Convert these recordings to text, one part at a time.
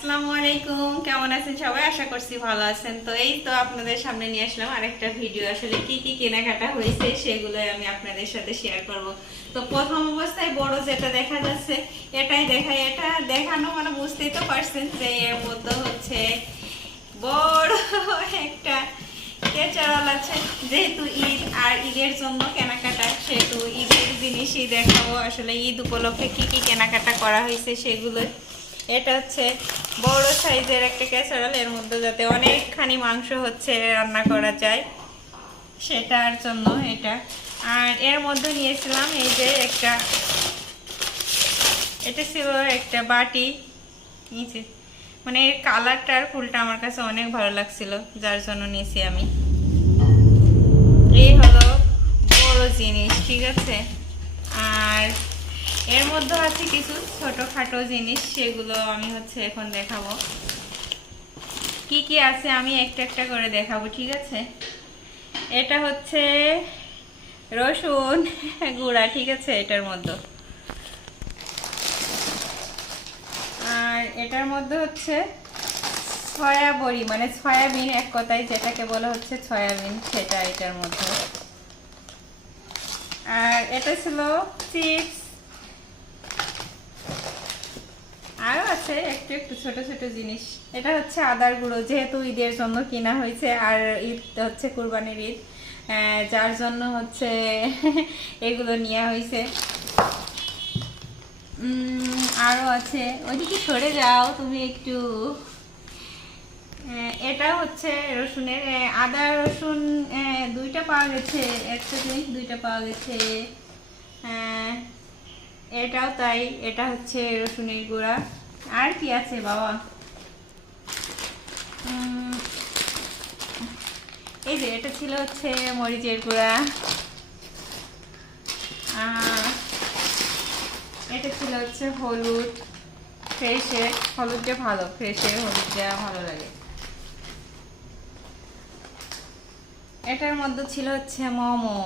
আসসালামু আলাইকুম, কেমন আছেন সবাই? আশা করছি ভালো আছেন। তো এই তো আপনাদের সামনে নিয়ে আসলাম আরেকটা ভিডিও। আসলে কি কি কেনাকাটা হয়েছে সেগুলো আমি আপনাদের সাথে শেয়ার করব। তো প্রথম অবস্থায় বড় যেটা দেখা যাচ্ছে এটাই দেখাই। এটা দেখানো মানে বুঝতেই তো পারছেন যে এর মধ্যে হচ্ছে বড় একটা কেচারাল আছে। যেহেতু ঈদ আর ঈদের জন্য কেনাকাটা, সেহেতু ঈদের জিনিসই দেখাবো। আসলে ঈদ উপলক্ষে কি কি কেনাকাটা করা হয়েছে সেগুলো। এটা হচ্ছে বড় সাইজের একটা ক্যাসারোল, এর মধ্যে যাতে অনেকখানি মাংস হচ্ছে রান্না করা যায় সেটার জন্য এটা। আর এর মধ্যে নিয়েছিলাম এই যে একটা, এটা ছিল একটা বাটি নিচে, মানে এর কালারটার ফুলটা আমার কাছে অনেক ভালো লাগছিল, যার জন্য নিয়েছি আমি। এই হলো বড় জিনিস, ঠিক আছে। আর এর মধ্যে আছে কিছু ছোটখাটো জিনিস, সেগুলো আমি হচ্ছে এখন দেখাবো। কি কি আছে আমি একটা একটা করে দেখাবো, ঠিক আছে। এটা হচ্ছে রসুন গুঁড়া, ঠিক আছে, এটার মধ্যে। আর এটার মধ্যে হচ্ছে সয়া বড়ি, মানে সয়াবিন, এক কথায় যেটাকে বলা হচ্ছে সয়াবিন, সেটা এটার মধ্যে। আর এটা ছিল চিপস। আরও আছে একটু একটু ছোট ছোট জিনিস। এটা হচ্ছে আদার গুঁড়ো, যেহেতু ঈদের জন্য কিনা হয়েছে, আর ঈদ হচ্ছে কুরবানির ঈদ, যার জন্য হচ্ছে এগুলো নেওয়া হয়েছে। আরও আছে, ওইদিকে সরে যাও তুমি একটু। এটা হচ্ছে রসুনের, আদা রসুন দুইটা পাওয়া গেছে, একসাথে দুইটা পাওয়া গেছে। এটাও তাই, এটা হচ্ছে রসুনের গুঁড়া। আর কি আছে বাবা, এই যে এটা ছিল হচ্ছে মরিচের গুঁড়া। এটা ছিল হচ্ছে হলুদ, ফ্রেশের হলুদটা ভালো, ফ্রেশের হলুদটা ভালো লাগে। এটার মধ্যে ছিল হচ্ছে মোমো,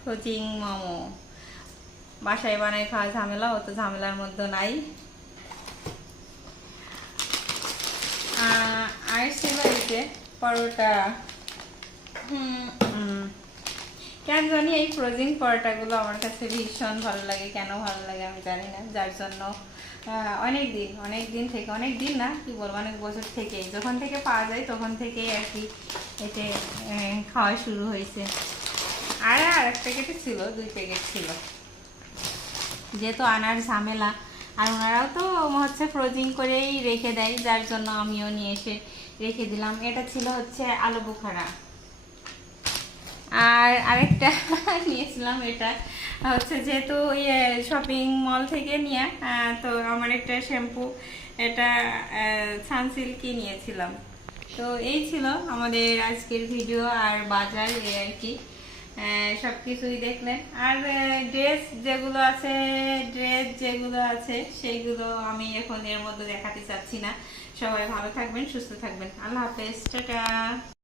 ফ্রোজিং মোমো। বাসায় বানাই খাওয়া ঝামেলা, অত ঝামেলার মধ্যে নাই। আর ছিল এই যে পরোটা। কেন জানি এই ফ্রোজিং পরোটাগুলো আমার কাছে ভীষণ ভালো লাগে, কেন ভালো লাগে আমি জানি না, যার জন্য অনেক দিন থেকে, অনেক দিন না কি বলবো, অনেক বছর থেকে, যখন থেকে পাওয়া যায় তখন থেকে আর কি এতে খাওয়া শুরু হয়েছে। আর এক প্যাকেটে ছিল, 2 প্যাকেট ছিল, যেহেতু আনার ঝামেলা, আর ওনারাও তো হচ্ছে ফ্রোজিং করেই রেখে দেয়, যার জন্য আমিও নিয়ে এসে রেখে দিলাম। এটা ছিল হচ্ছে আলু বোখারা। আর আরেকটা নিয়েছিলাম, এটা হচ্ছে যেহেতু শপিং মল থেকে নিয়ে, তো আমার একটা শ্যাম্পু, এটা সানসিল্কই নিয়েছিলাম। তো এই ছিল আমাদের আজকের ভিডিও আর বাজার, এই আর কি সব কিছুই দেখলেন। আর ড্রেস যেগুলো আছে সেইগুলো আমি এখন এর মধ্যে দেখাতে চাচ্ছি না। সবাই ভালো থাকবেন, সুস্থ থাকবেন। আল্লাহ হাফেজ, টাটা।